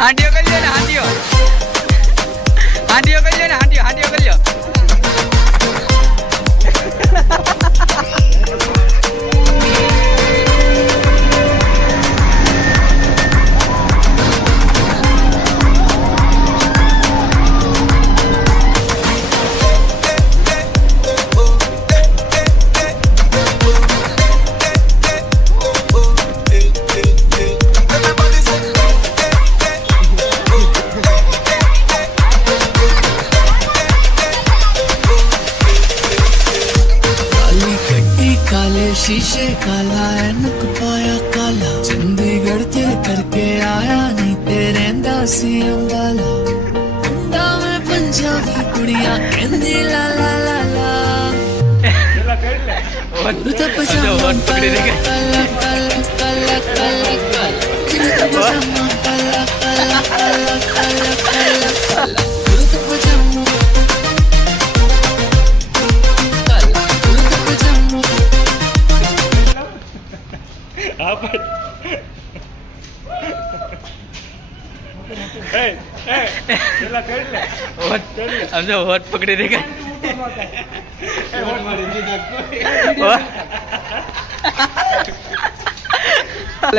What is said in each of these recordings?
હાંડીઓ કરી લો ને હાંડીઓ કરી લો ને હાંડીઓ કરી લો शीशे काला एनक पाया काला चंडीगढ़ तेरे करके आया नहीं तेरे दासी अंबाला अंडा में पंजाबी कुड़िया कहंदी ला ला ला ला कुर्ता पजामा काला काला काला काला काला कुर्ता पजामा काला काला काला काला काला कुर्ता पजामा સમજો હોટ પકડી દે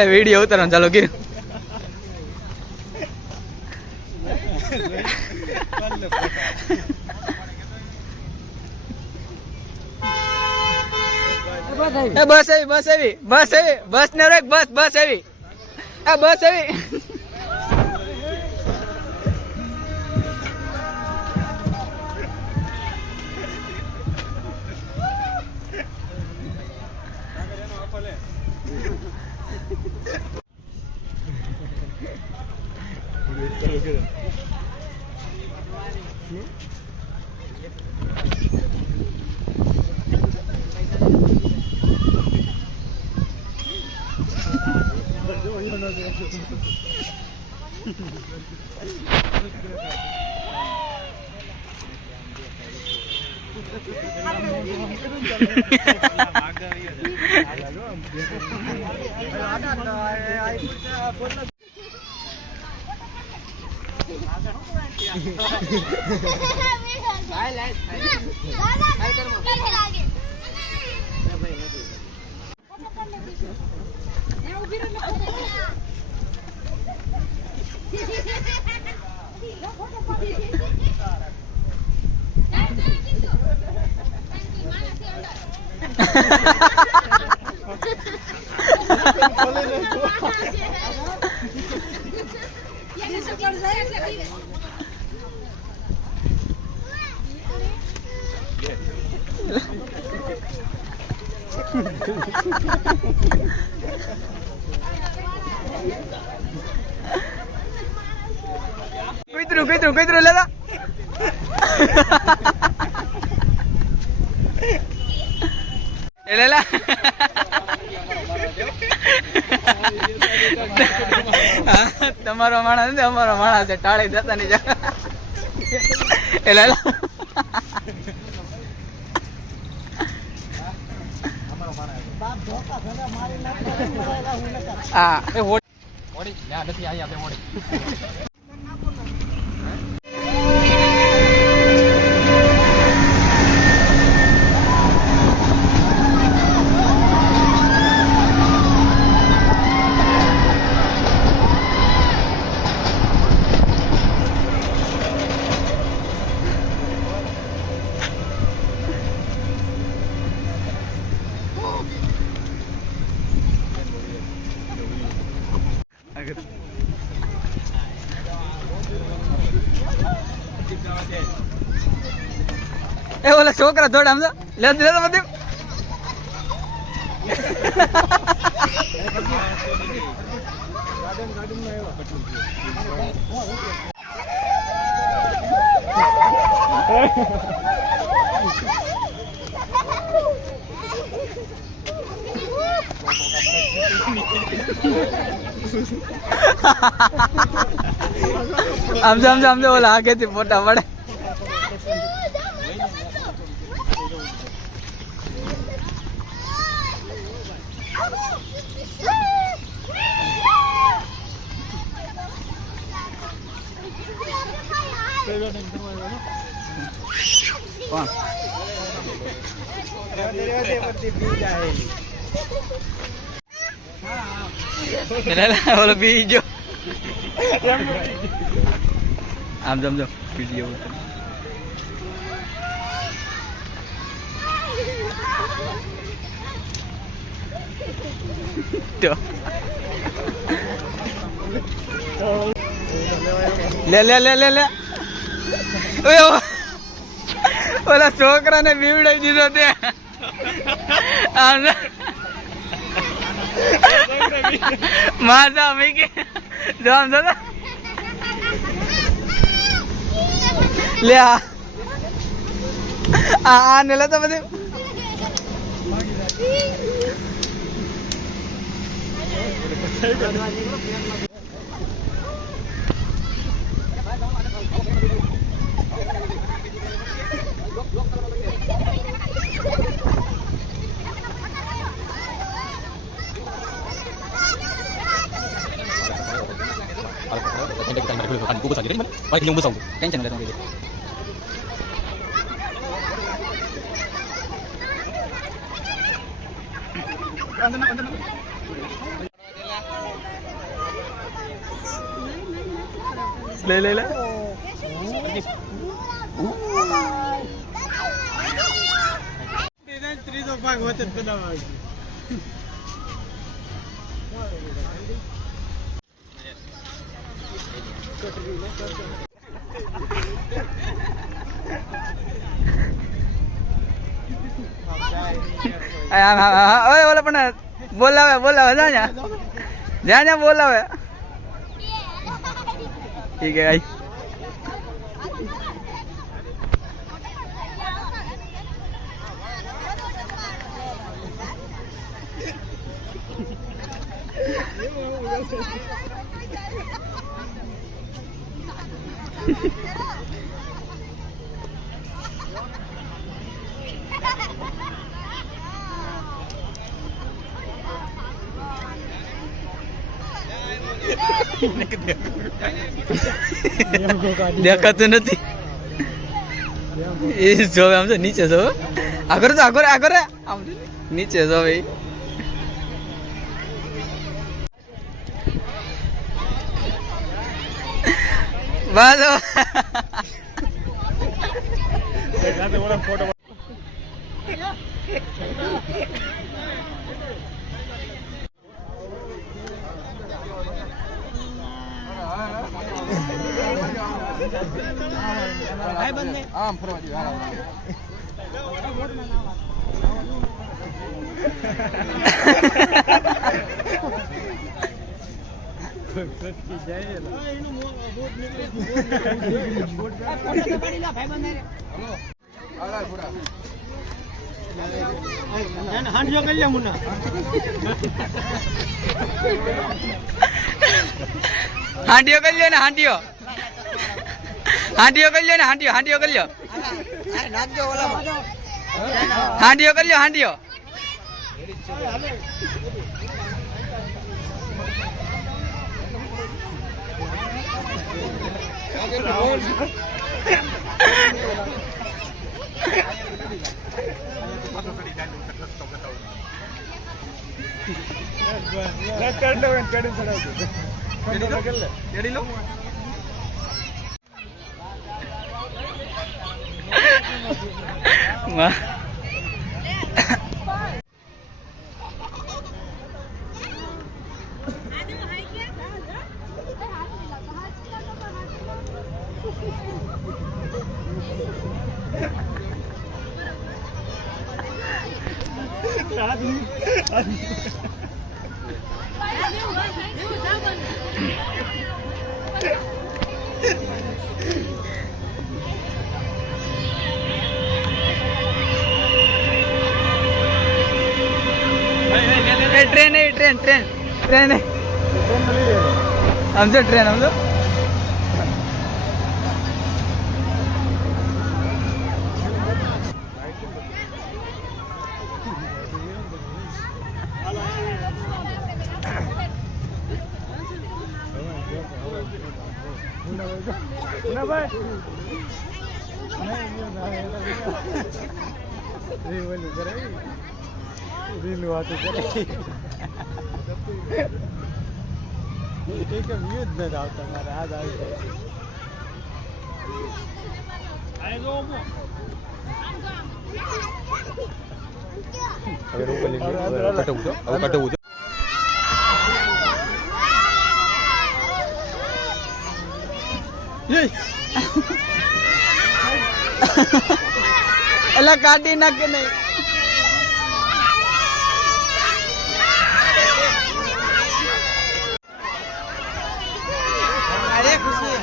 વિડીયો ઉતારવાનું ચાલો કે બસ આવી બસ ને રેક બસ આવી બસ આવી કઈતરું લેલા એ લેલા તમારો માણસ નથી અમારો માણસ છે ટાળી જતા નહીં જા એ લેલા હા એ હોડી નથી આવી આપણે હોડી એ ઓલા છોકરા થોડા સમજો લે બધું સમજો ઓલા આગેથી ફોટા પડે કોણ બોલો બીજો આમ જમજો બીજો લે લે લે લે લે ઓલા છોકરાને બીવડાવી દીધો તે માજા મીકી જો આમ જો લે આ ને લે તો બધું टेंशन लेता हूँ ले ले ले ત્રીજો ભાગ વચ્ચે બનાવવા ઓય ઓલા પણ બોલાવે જા બોલાવે ઠીક હે આઈ દેખાતું નથી એ જોવે આમ તો નીચે જોવે આગળ તો આગળ આમ નીચે જોવે બસ આમ ફરવા દે હાંડિયો કરી લે મુન્ના હાંડિયો કરી લ્યો ને હાંડિયો કરી લ્યો ને હાંડિયો કરી લ્યો હાંડિયો કરી લ્યો હાંડિયો ट्रेन हमसे ट्रेन हम लोग એલા કાઢી નાખે નહીં. અરે ખુશી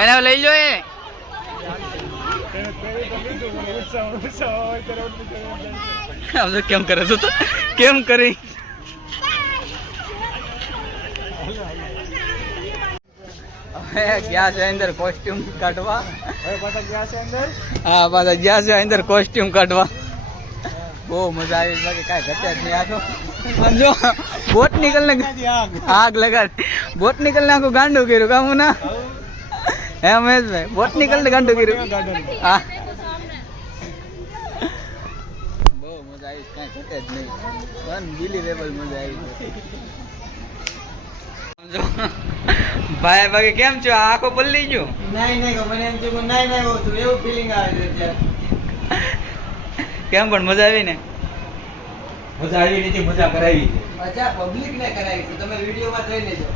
એને લઈ લો એ કેમ કરે તું કેમ કરી ગયા છે અંદર કોસ્ટ્યુમ કાઢવા. હા પાછા ગયા છે અંદર કોસ્ટ્યુમ કાઢવા. બહુ મજા આવી. બાકી કાંઈ ઘટ્યા જ નહીં. આખો સમજો બોટ નીકળ ને આગ લગાડ બોટ નીકળ ને આખું ગાંડું કર્યું કામ ના હે મહેશભાઈ બોટ નીકળ ને ગાંડું કર્યું. હા બહુ મજા આવી. કાંઈ ઘટે જ નહીં. અનબિલીવેબલ મજા આવી. સમજો ભાઈ બાકી કેમ છો? આખો પલ્લી ગયો. નહીં મને એમ થયું નહીં એવું ફિલિંગ આવે છે. કેમ પણ મજા આવી ને? મજા આવી નથી, મજા કરાવી છે. મજા પબ્લિક ને કરાવી છે. તમે વિડીયોમાં જોઈ લેજો.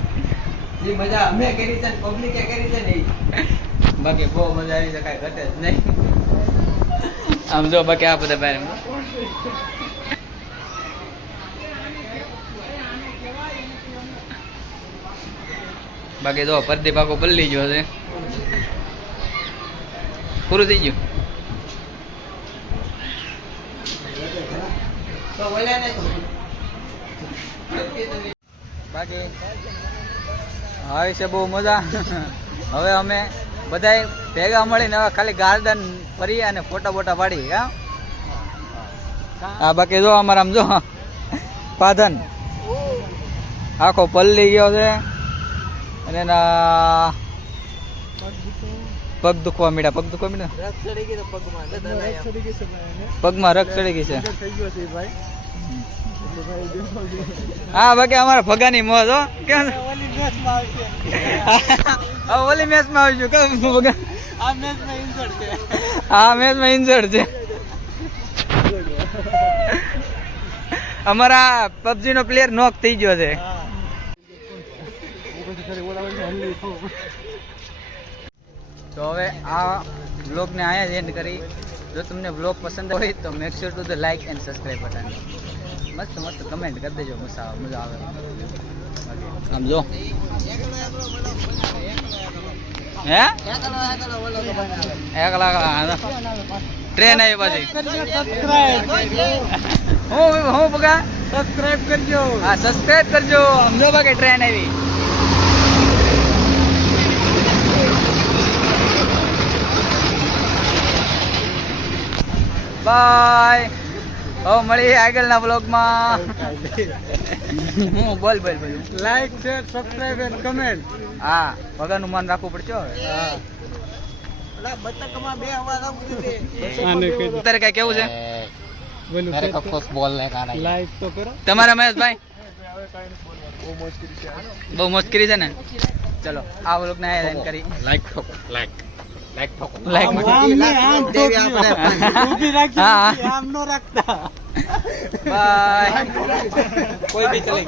જે મજા અમે કરી છે પબ્લિકે કરી છે ને બાકી બહુ મજા આવી છે. કાંઈ ઘટે જ નહીં. આમ જો બાકી આ બધા બહાર બાકી જો પરદીપ આખો પલ્લી ગયો છે. પૂરું થઈ ગયું. બાકી આવી છે બહુ મજા. હવે અમે બધા ભેગા મળીને હવે ખાલી ગાર્ડન ફરી અને ફોટા બોટા પાડી. હા બાકી જો અમારા આમ જો પાધન આખો પલ્લી ગયો છે અને એના પગ દુખવા મીડા પગમાં રખ ચડી ગઈ છે. હા બાકી અમારા ભગાની મોજ હો. કેમ ઓલી મેચ માં આવજો કેમ ભગા આ મેચ માં ઇન્જર્ડ છે. અમારા પબજી નો પ્લેયર નોક થઈ ગયો છે. તો હવે આ વ્લોગને અહીંયા જ એન્ડ કરી. જો તમને વ્લોગ પસંદ હોય તો make sure to the like and subscribe button. મસ્ત મસ્ત કમેન્ટ કરી દેજો. મજા આવે. સમજો હે એકલા ટ્રેન આવી પાછી. હું બગા સબસ્ક્રાઇબ કરજો. હા સબસ્ક્રાઇબ કરજો. સમજો બાકી ટ્રેન આવી. બાય. હવે મળીએ આગળના બ્લોગમાં. હું બોલ like share subscribe and comment. હા ભગવાનનું માન રાખવું પડશે હવે. અત્યારે કઈ કેવું છે? લાઈક તો કરો તમારા મહેશભાઈ. બહુ મોજ કરી છે ને. ચલો આ બ્લોગને એન્ડ કરી. લાઈક આમ નો રાખતા. બાય. કોઈ બી ચલે.